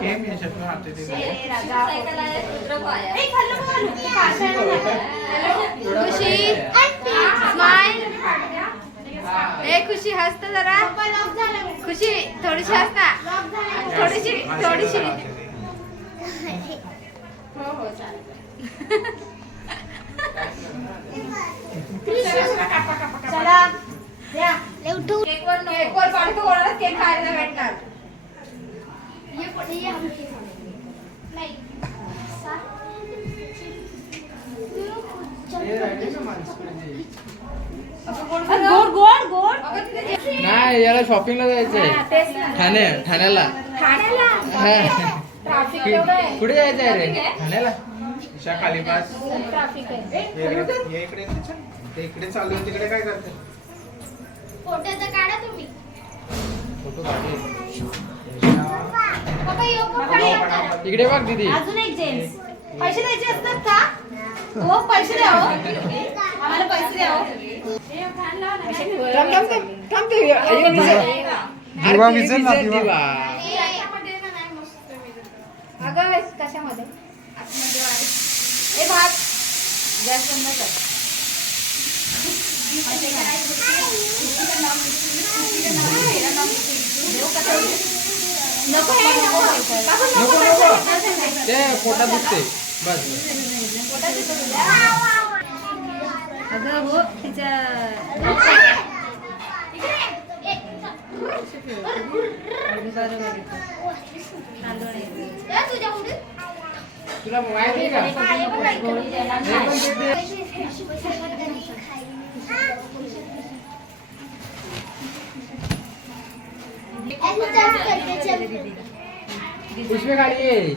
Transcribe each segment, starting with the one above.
केम याच्यातून हाते ते खुशी? स्माइल ए खुशी हसत जरा. खुशी थोडीशी हसता. थोडीशी थोडीशी. हो हो चालेल चला. केकवर केकवर पाडतो कोणाला केक खायला भेटणार. नाही याला शॉपिंगला जायचंय. ठाणे ठाण्याला. ठाण्याला. हा. ट्रॅफिक एवढं आहे. कुठे जायचंय रे? आहे? ठाण्याला. ईशा आहे. ये इकडे इकडे चालू आहे तिकडे काय करते? फोटो तर काढा तुम्ही. फोटो काढले. इकडे बघ दीदी अजून एक जेंट्स पैसे द्यायचे असतात का हो पैसे द्या हो आम्हाला पैसे द्या हो दिवा. विझेल ना, दिवा. हे. अगं कशामध्ये आतमध्ये वाढ. ए भात गॅस बंद कर ते पोटात दुखते बस. अगं हो तिच्या. तुला माहिती का? पण पुष्पे खाली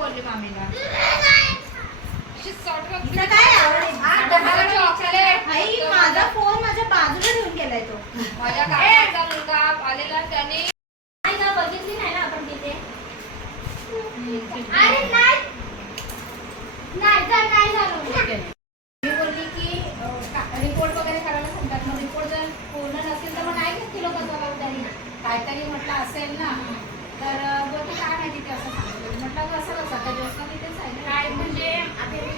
बोलली मामीला. माझा फोन माझ्या बाजूला ठेवून गेलाय तो. माझ्या काकाचा मुलगा आलेला त्याने बघितली नाही ना आपण तिथे? अरे नाही. नाही झालं. मी बोलली की रिपोर्ट वगैरे करायला सांगतात. मग रिपोर्ट जर पूर्ण नसेल तर मग नाही घेतली लोक जबाबदारी. काहीतरी म्हटलं असेल ना तर बोलते काय माहिती ते असं सांगितलं आता कसं कसं आता ज्योत्स्ना तिथेच आहे ना." काय म्हणजे आता हे